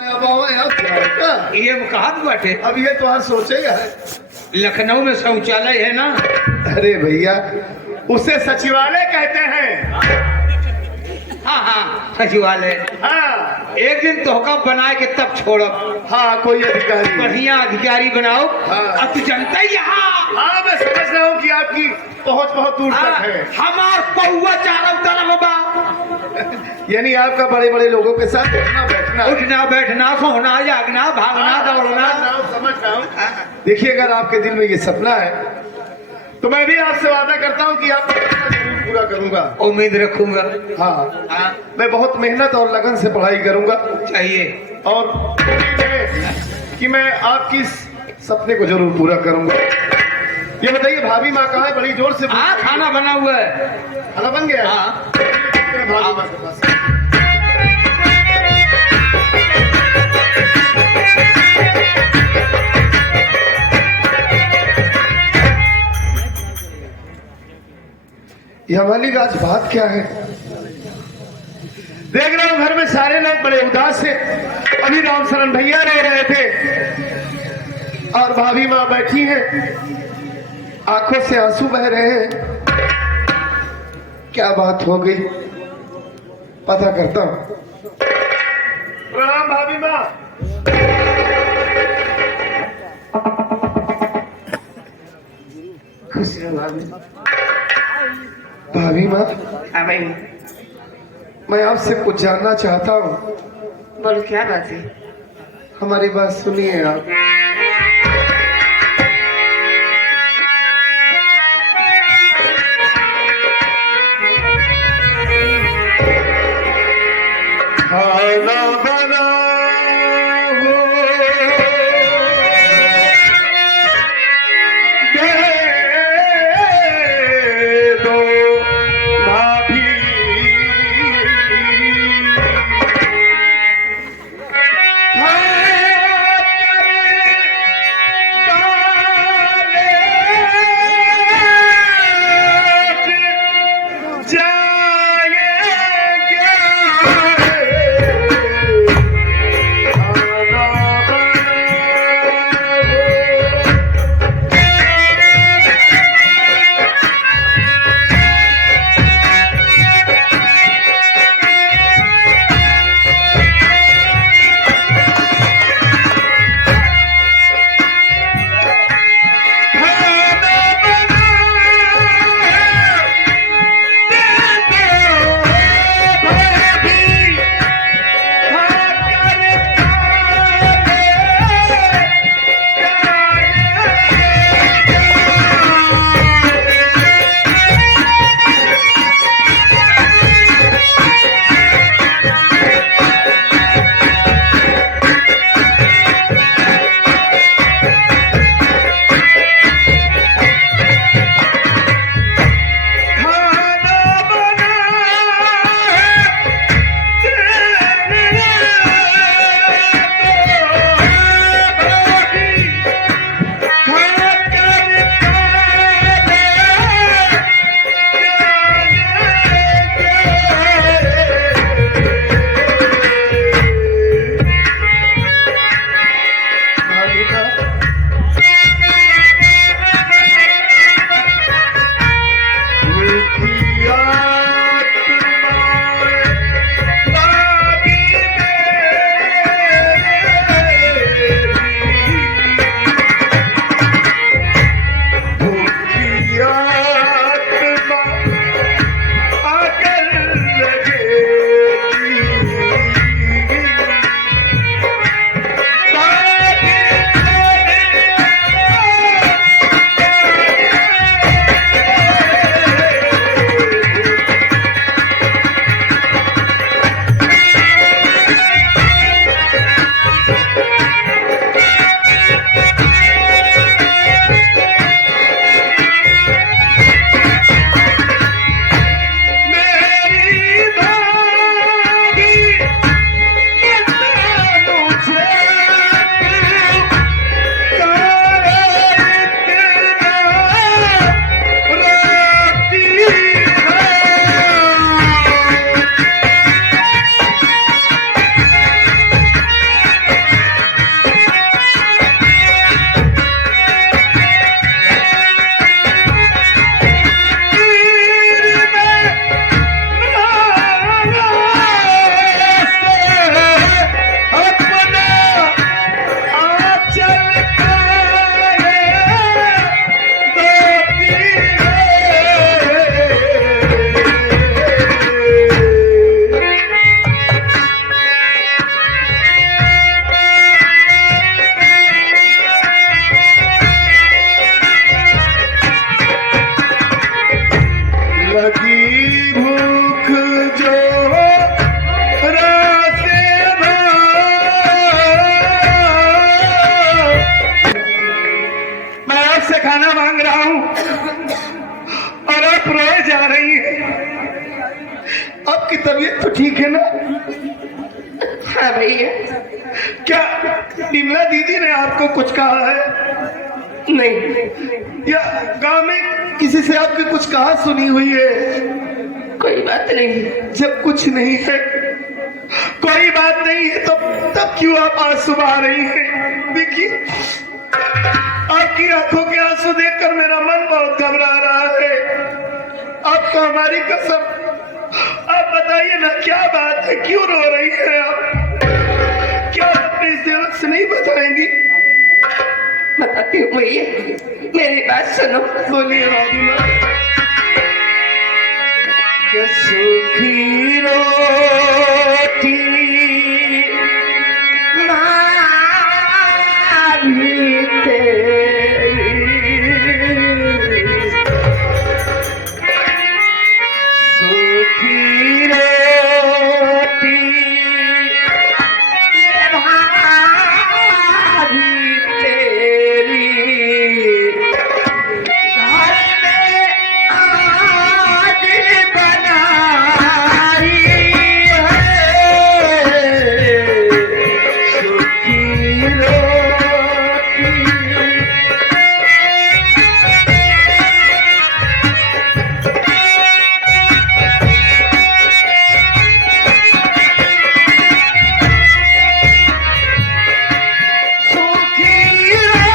ये कहा बाटे अब ये तो आज सोचेगा। लखनऊ में शौचालय है ना। अरे भैया उसे सचिवालय कहते हैं। हाँ हाँ सचिवालय। हाँ एक दिन तोहका बना के तब छोड़ब। हाँ कोई अधिकारी बढ़िया अधिकारी बनाओ। हाँ। अब तू जानता ही यहाँ। हाँ मैं समझ रहा हूँ कि आपकी पहुँच बहुत दूर तक है। हमार पहुआ चारों तरफ बा। यानी आपका बड़े बड़े लोगों के साथ उठना बैठना उठना बैठना सोना जागना भागना दौड़ना। समझ रहा हूँ। देखिए अगर आपके दिल में ये सपना है तो मैं भी आपसे वादा करता हूँ कि आपका सपना जरूर पूरा करूंगा। उम्मीद रखूंगा। हाँ हाँ मैं बहुत मेहनत और लगन से पढ़ाई करूंगा चाहिए। और कि मैं आपकी सपने को जरूर पूरा करूंगा। ये बताइए भाभी माँ कहाँ है? बड़ी जोर से हाँ खाना बना हुआ है। खाना बन गया? हाँ भाभी माँ के पास। यह मालिक आज बात क्या है? देख रहा हूँ घर में सारे लोग बड़े उदास हैं। अभी राम शरण भैया रह रहे थे और भाभी माँ बैठी हैं, आंखों से आंसू बह रहे हैं। क्या बात हो गई? पता करता हूँ। प्रणाम भाभी माँ। खुश रहो भाभी। भाभी माँ हाँ भाई मैं आपसे कुछ जानना चाहता हूँ। बोलो क्या बात है? हमारी बात सुनिए आप। खाना बनाओ दे दो भाभी, हाँ भैया। क्या विमला दीदी ने आपको कुछ कहा है? नहीं, या गांव में किसी से आपकी कुछ कहा सुनी हुई है? कोई बात नहीं। जब कुछ नहीं है, कोई बात नहीं है, तो तब क्यों आप आंसू बहा रही हैं? देखिए, आपकी आंखों के आंसू देखकर मेरा मन बहुत घबरा रहा है। आपको हमारी कसम, आप बताइए ना क्या बात है, क्यों रो रही है आप? क्या अपने सेवक से नहीं बताएंगी? बताती हूँ भैया, मेरी बात सुनो। बोलिए भाभी माँ। क्या सूखी रोटी मारी तेरी, सूखी रोटी मारी तेरी, घर में आज बनाई है सूखी रोटी। सूखी रोटी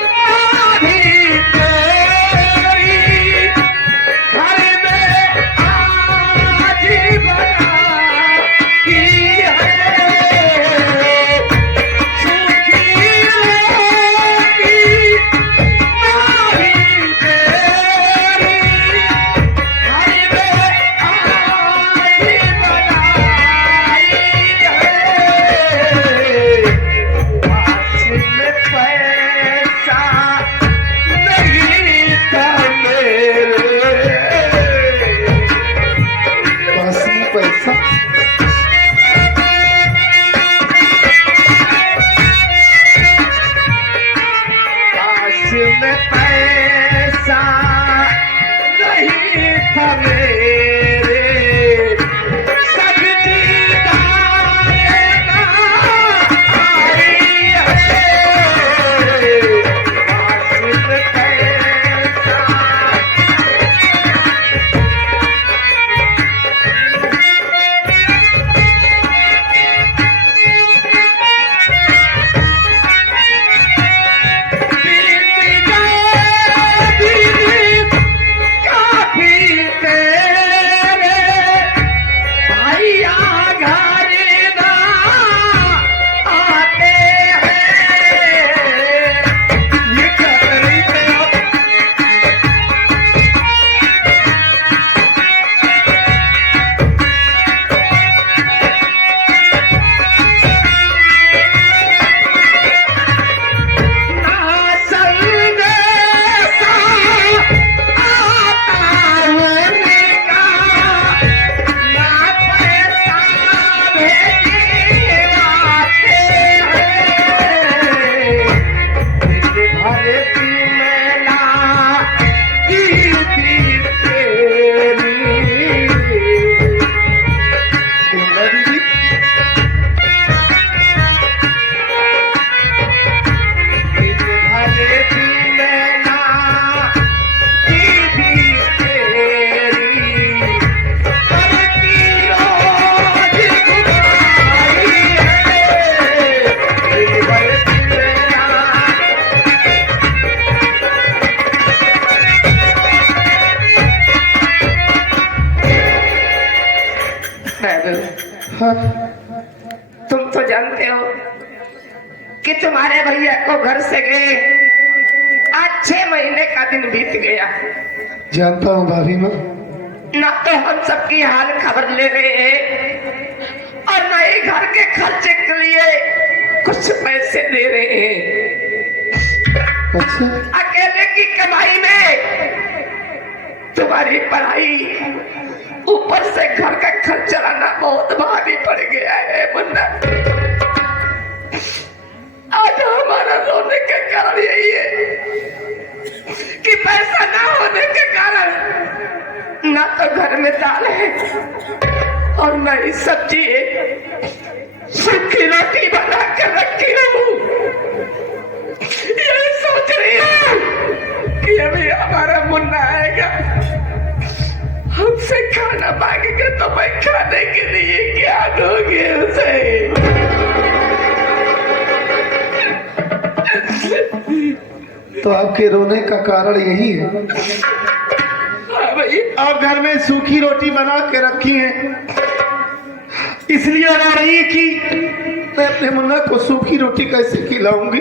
मारी तेरी, घर में आज बनाई है सूखी रोटी मारी तेरी, घर में आज बनाई है। पास में पैसा नहीं था मेरे, पास में पैसा? पास में पैसा नहीं था मेरे, सब्जी दालें आई है। पास में पैसा बीत गए दिन काफी तेरे, भैया घर ना आते हैं। ये क्या कर रही थे आप? ना संदेशा आता उनका, ना पैसा भेजे आते हैं। दिन भर की मेला दीदी तेरी, विमला दीदी, दिन भर की मेला दीदी तेरी, करती रोज घुमाई है। दिन भर की मेला हाँ, तुम तो जानते हो कि तुम्हारे भैया को घर से गए आज 6 महीने का दिन बीत गया, जानता हूँ भाभी माँ। न तो हम सबकी हाल खबर ले रहे हैं और न ही घर के खर्चे के लिए कुछ पैसे दे रहे हैं। अच्छा, अकेले की कमाई में तुम्हारी पढ़ाई, ऊपर से घर का खर्च चलाना बहुत भारी पड़ गया है मुन्ना। आज हमारा रोने का कारण यही है कि पैसा ना होने के कारण ना तो घर में दाल है और न ही सब्जी है। तो आपके रोने का कारण यही है। हाँ भाई, आप घर में सूखी रोटी बना के रखी है, इसलिए रो रही है कि मैं अपने मुन्ना को सूखी रोटी कैसे खिलाऊंगी।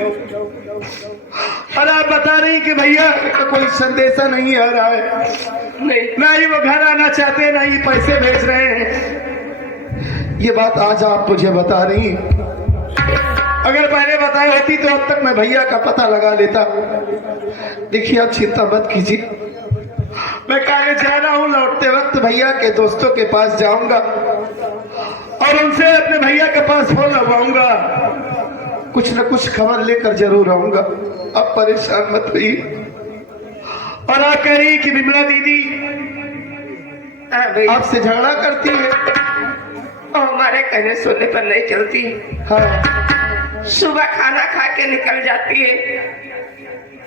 और आप बता रही कि भैया का कोई संदेशा नहीं आ रहा है, नहीं ना ही वो घर आना चाहते हैं, ना ही पैसे भेज रहे हैं। ये बात आज आप मुझे बता रही हैं। अगर पहले बताई होती तो अब तक मैं भैया का पता लगा लेता। देखिए आप चिंता मत कीजिए, मैं कॉलेज जा रहा हूँ, लौटते वक्त भैया के दोस्तों के पास जाऊंगा और उनसे अपने भैया के पास फोन लगवाऊंगा, कुछ न कुछ खबर लेकर जरूर आऊंगा। अब परेशान मत हुई। और आप कह रही कि विमला दीदी हाँ भाई, आपसे झगड़ा करती है। और हमारे कहने सुनने पर नहीं चलती। हाँ, सुबह खाना खा के निकल जाती है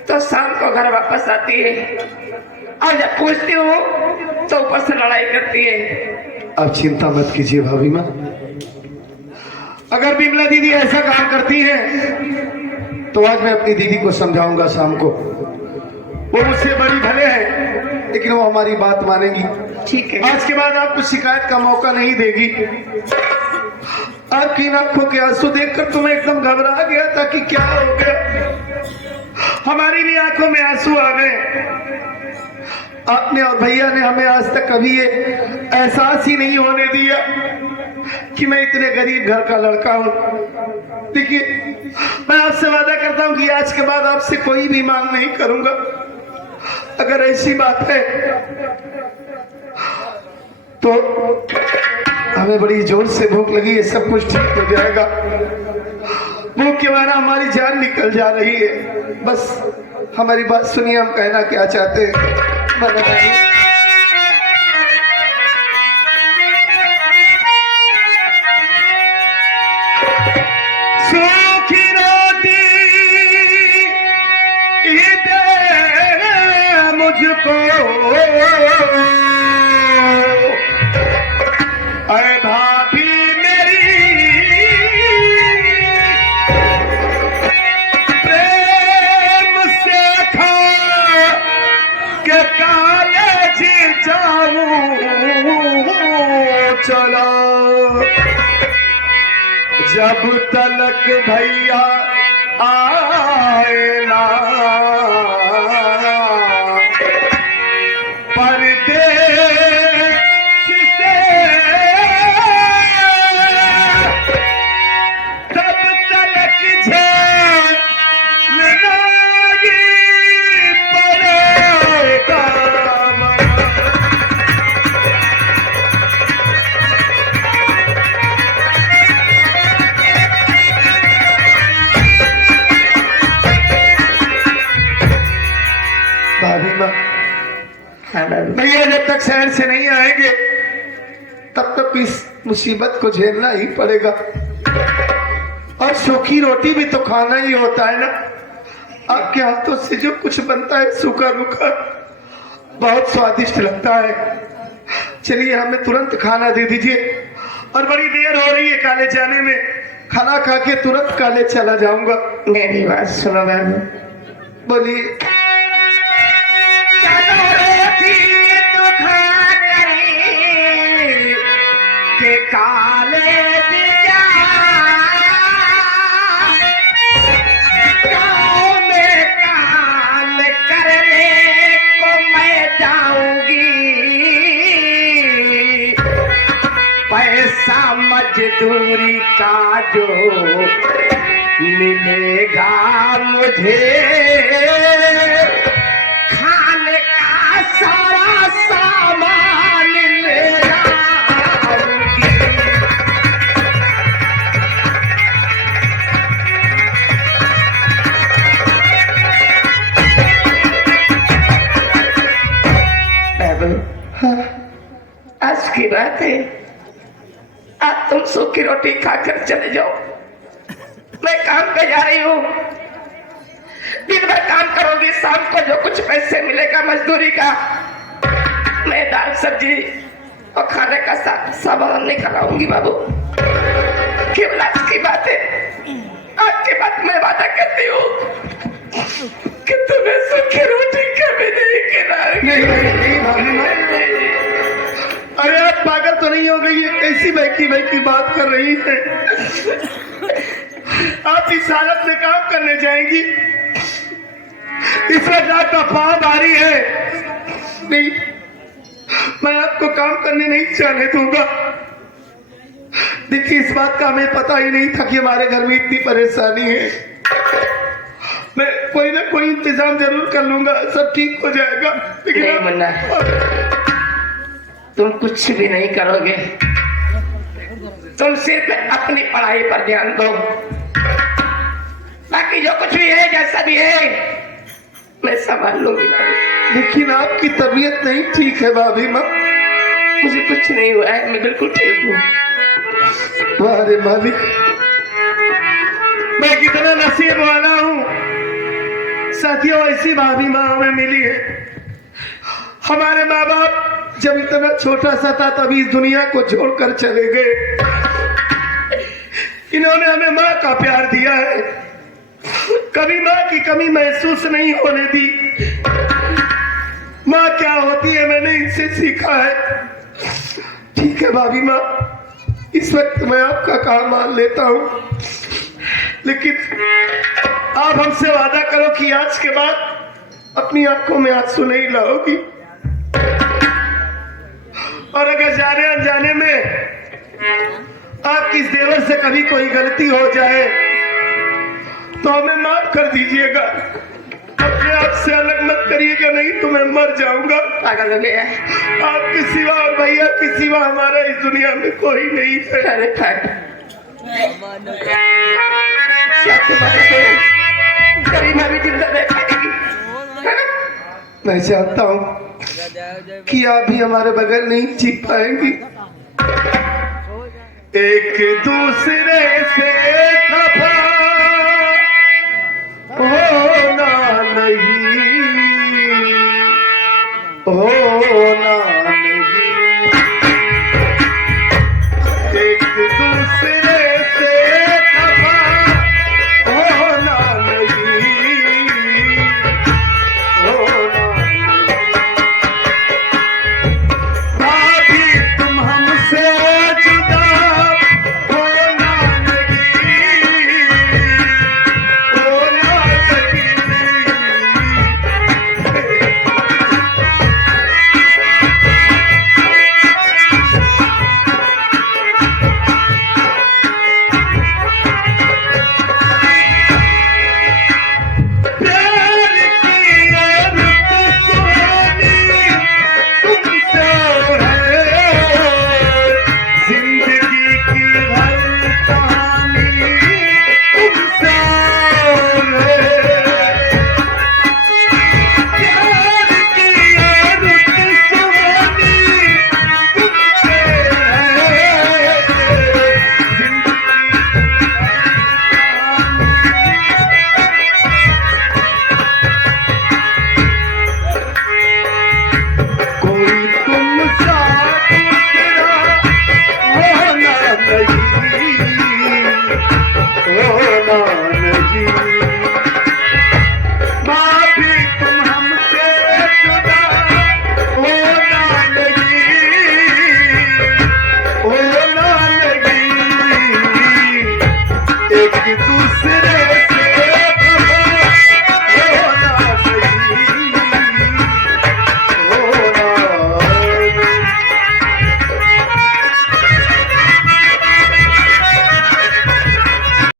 तो शाम को घर वापस आती है, और जब पूछती हूँ तो ऊपर से लड़ाई करती है। आप चिंता मत कीजिए भाभी माँ, अगर विमला दीदी ऐसा काम करती है तो आज मैं अपनी दीदी को समझाऊंगा शाम को। वो मुझसे बड़ी भले है लेकिन वो हमारी बात मानेगी। ठीक है, आज के बाद आपको शिकायत का मौका नहीं देगी। आपकी आंखों के आंसू देखकर तो मैं एकदम घबरा गया था कि क्या हो गया। हमारी भी आंखों में आंसू आ गए। आपने और भैया ने हमें आज तक कभी ये एहसास ही नहीं होने दिया कि मैं इतने गरीब घर का लड़का हूँ। देखिए मैं आपसे वादा करता हूँ कि आज के बाद आपसे कोई भी मांग नहीं करूंगा। अगर ऐसी बात है तो हमें बड़ी जोर से भूख लगी है, सब कुछ ठीक हो जाएगा। भूख के मारा हमारी जान निकल जा रही है। बस हमारी बात सुनिए, हम कहना क्या चाहते हैं बताइए। सूखी रोटी दे मुझको, अरे भाभी मेरी प्रेम से खा के कॉलेज जाऊं चलो, जब तलक भैया आए ना परदेश से, तब तलक झेलना ही पड़ेगा। भाभी माँ, भैया जब तक शहर से नहीं आएंगे तब तक इस मुसीबत को झेलना ही पड़ेगा। और सूखी रोटी भी तो खाना ही होता है ना। आपके हाथों से जो कुछ बनता है सूखा रूखा बहुत स्वादिष्ट लगता है। चलिए हमें तुरंत खाना दे दीजिए। और बड़ी देर हो रही है कॉलेज जाने में, खाना खा के तुरंत कॉलेज चला जाऊंगा। मेरी बात सुनो बाबू, बोलिए। कॉलेज जा, गाँव में काम करने को मैं जाऊंगी, पैसा मजदूरी का जो मिलेगा मुझे, खाने का सारा सामान ले आज की बात है। आज तुम सूखी रोटी खाकर चले जाओ, मैं काम पे जा रही हूँ। दिन भर काम करोगी, शाम को जो कुछ पैसे मिलेगा मजदूरी का, मैं दाल सब्जी और खाने का सामान नहीं कराऊंगी बाबू। केवल आज की बात है। आज के बाद मैं वादा करती हूँ कि तुम्हें सूखी रोटी कभी नहीं खिलाऊंगी। नहीं भाभी माँ, अरे आप पागल तो नहीं हो गई है? कैसी बहकी बहकी बात कर रही है? आप इस हालत में काम करने जाएंगी? इस वक्त आपका पाँव भारी है। नहीं, मैं आपको काम करने नहीं जाने दूंगा। देखिए, इस बात का हमें पता ही नहीं था कि हमारे घर में इतनी परेशानी है। मैं कोई ना कोई इंतजाम जरूर कर लूंगा, सब ठीक हो जाएगा। लेकिन नहीं मुन्ना, तुम कुछ भी नहीं करोगे। तुम सिर्फ अपनी पढ़ाई पर ध्यान दो, बाकी जो कुछ भी है, जैसा भी है, मैं संभाल लूंगी। लेकिन आपकी तबीयत नहीं ठीक है भाभी माँ। मुझे कुछ नहीं हुआ है, मैं बिल्कुल ठीक हूँ। वाह रे मालिक, मैं कितना नसीब वाला हूँ। साथियों, ऐसी भाभी माँ हमें मिली है। हमारे माँ बाप जब इतना छोटा सा था तभी इस दुनिया को छोड़कर चले गए। इन्होंने हमें माँ का प्यार दिया है, कभी माँ की कमी महसूस नहीं होने दी। माँ क्या होती है मैंने इनसे सीखा है। ठीक है भाभी माँ, इस वक्त मैं आपका काम मान लेता हूँ, लेकिन आप हमसे वादा करो कि आज के बाद अपनी आंखों में आंसू नहीं लाओगी। और अगर जाने अनजाने में आपकी इस देवर से कभी कोई गलती हो जाए तो हमें माफ कर दीजिएगा। अपने आप से अलग मत करिएगा, नहीं तो मैं मर जाऊंगा। पागल हो गया। आपके सिवा और भैया के सिवा हमारा इस दुनिया में कोई नहीं है। अरे क्या तुम्हारे करीना भी जिंदा रह पाएगी? मैं चाहता हूँ कि आप भी हमारे बगैर नहीं जी पाएंगी। एक दूसरे से